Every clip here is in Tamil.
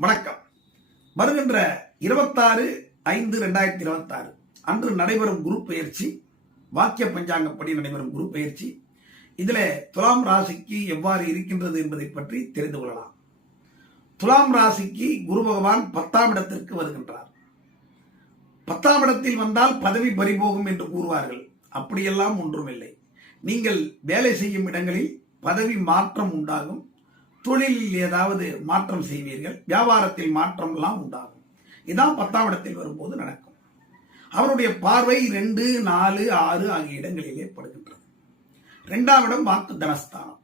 வணக்கம். வருகின்ற 26/5/2026 அன்று நடைபெறும் குரு பெயர்ச்சி, வாக்கிய பஞ்சாங்கப்படி நடைபெறும் குரு பெயர்ச்சி. இதில் துலாம் ராசிக்கு எவ்வாறு இருக்கின்றது என்பதை பற்றி தெரிந்து கொள்ளலாம். துலாம் ராசிக்கு குரு பகவான் 10ஆம் இடத்திற்கு வருகின்றார். 10ஆம் இடத்தில் வந்தால் பதவி பறிபோகும் என்று கூறுவார்கள். அப்படியெல்லாம் ஒன்றுமில்லை. நீங்கள் வேலை செய்யும் இடங்களில் பதவி மாற்றம் உண்டாகும். தொழிலில் ஏதாவது மாற்றம் செய்வீர்கள். வியாபாரத்தில் மாற்றம் எல்லாம் உண்டாகும். இதான் 10ஆம் இடத்தில் வரும்போது நடக்கும். அவருடைய பார்வை 2, 4, 6 ஆகிய இடங்களிலே படுகின்றது. 2ஆம் இடம் வாக்கு தனஸ்தானம்.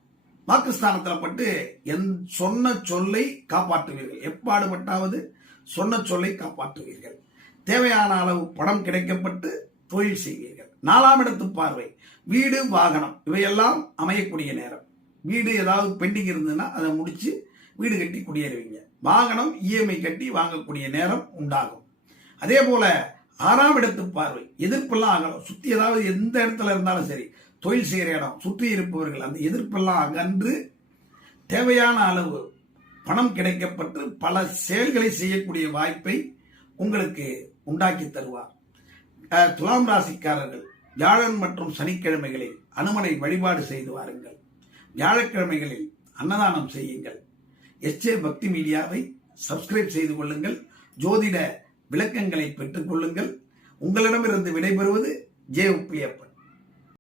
வாக்குஸ்தானத்தில் பட்டு சொன்ன சொல்லை காப்பாற்றுவீர்கள். எப்பாடுபட்டாவது சொன்ன சொல்லை காப்பாற்றுவீர்கள். தேவையான அளவு பணம் கிடைக்கப்பட்டு தொழில் செய்வீர்கள். 4ஆம் இடத்து பார்வை வீடு, வாகனம் இவையெல்லாம் அமையக்கூடிய நேரம். வீடு ஏதாவது பெண்டிங் இருந்ததுன்னா அதை முடிச்சு வீடு கட்டி குடியேறுவீங்க. வாகனம் இஎம்ஐ கட்டி வாங்கக்கூடிய நேரம் உண்டாகும். அதே போல 6ஆம் இடத்து பார்வை எதிர்ப்பெல்லாம் ஆகணும். சுற்றி ஏதாவது எந்த இடத்துல இருந்தாலும் சரி, தொழில் செய்கிற இடம் சுற்றி இருப்பவர்கள் அந்த எதிர்ப்பெல்லாம் அகன்று தேவையான அளவு பணம் கிடைக்கப்பட்டு பல செயல்களை செய்யக்கூடிய வாய்ப்பை உங்களுக்கு உண்டாக்கி தருவார். துலாம் ராசிக்காரர்கள் வியாழன் மற்றும் சனிக்கிழமைகளில் அனுமனை வழிபாடு செய்து வாருங்கள். வியாழக்கிழமைகளில் அன்னதானம் செய்யுங்கள். எஸ்ஜே பக்தி மீடியாவை சப்ஸ்கிரைப் செய்து கொள்ளுங்கள். ஜோதிட விளக்கங்களை பெற்றுக் கொள்ளுங்கள். உங்களிடமிருந்து விடைபெறுவது ஜே உப்பிலியப்பன்.